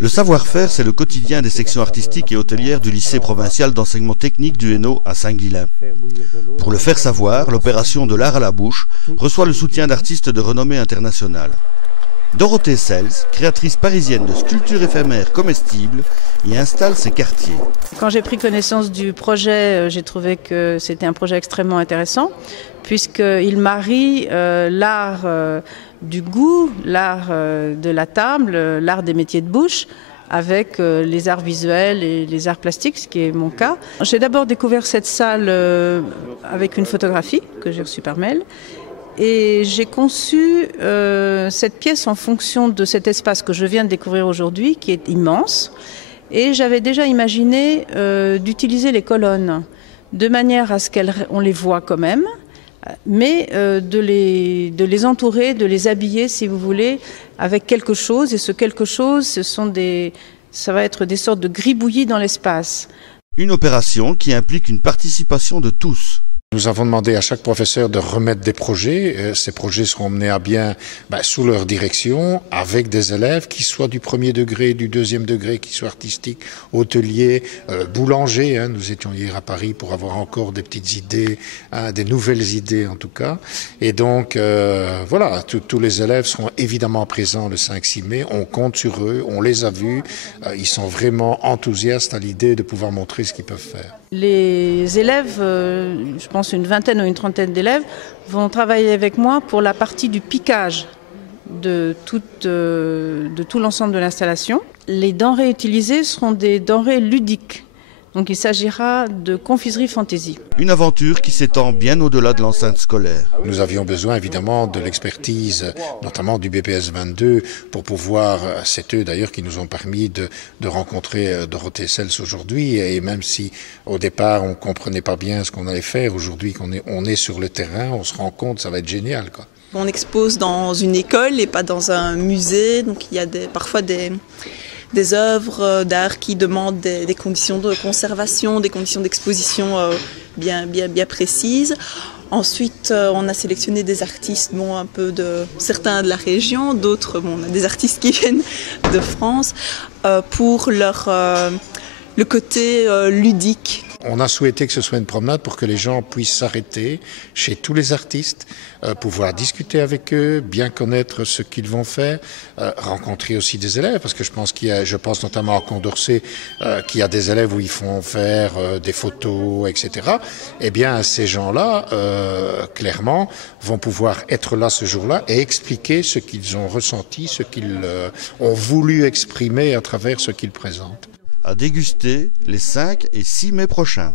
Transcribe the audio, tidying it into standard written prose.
Le savoir-faire, c'est le quotidien des sections artistiques et hôtelières du lycée provincial d'enseignement technique du Hainaut à Saint-Guilain. Pour le faire savoir, l'opération de l'art à la bouche reçoit le soutien d'artistes de renommée internationale. Dorothée Sels, créatrice parisienne de sculptures éphémères comestibles, y installe ses quartiers. Quand j'ai pris connaissance du projet, j'ai trouvé que c'était un projet extrêmement intéressant, puisqu'il marie l'art du goût, l'art de la table, l'art des métiers de bouche, avec les arts visuels et les arts plastiques, ce qui est mon cas. J'ai d'abord découvert cette salle avec une photographie que j'ai reçue par mail. Et j'ai conçu cette pièce en fonction de cet espace que je viens de découvrir aujourd'hui, qui est immense. Et j'avais déjà imaginé d'utiliser les colonnes de manière à ce qu'on les voit quand même, mais de les entourer, de les habiller, si vous voulez, avec quelque chose. Et ce quelque chose, ça va être des sortes de gribouillis dans l'espace. Une opération qui implique une participation de tous. Nous avons demandé à chaque professeur de remettre des projets. Ces projets seront menés à bien sous leur direction, avec des élèves qui soient du premier degré, du deuxième degré, qui soient artistiques, hôteliers, boulangers. Nous étions hier à Paris pour avoir encore des petites idées, des nouvelles idées en tout cas. Et donc voilà, tous les élèves seront évidemment présents le 5-6 mai. On compte sur eux, on les a vus. Ils sont vraiment enthousiastes à l'idée de pouvoir montrer ce qu'ils peuvent faire. Les élèves, je pense une vingtaine ou une trentaine d'élèves, vont travailler avec moi pour la partie du piquage de tout l'ensemble de l'installation. Les denrées utilisées seront des denrées ludiques. Donc il s'agira de confiserie fantaisie. Une aventure qui s'étend bien au-delà de l'enceinte scolaire. Nous avions besoin évidemment de l'expertise, notamment du BPS 22, pour pouvoir, c'est eux d'ailleurs qui nous ont permis de rencontrer Dorothée Sels aujourd'hui. Et même si au départ on ne comprenait pas bien ce qu'on allait faire, aujourd'hui on est sur le terrain, on se rend compte, ça va être génial, quoi. On expose dans une école et pas dans un musée, donc il y a parfois des œuvres d'art qui demandent des conditions de conservation, des conditions d'exposition bien précises. Ensuite, on a sélectionné des artistes, certains de la région, d'autres, on a des artistes qui viennent de France, pour le côté ludique. On a souhaité que ce soit une promenade pour que les gens puissent s'arrêter chez tous les artistes, pouvoir discuter avec eux, bien connaître ce qu'ils vont faire, rencontrer aussi des élèves, parce que je pense notamment à Condorcet, qu'il y a des élèves où ils font faire des photos, etc. Eh bien, ces gens-là, clairement, vont pouvoir être là ce jour-là et expliquer ce qu'ils ont ressenti, ce qu'ils ont voulu exprimer à travers ce qu'ils présentent. À déguster les 5 et 6 mai prochains.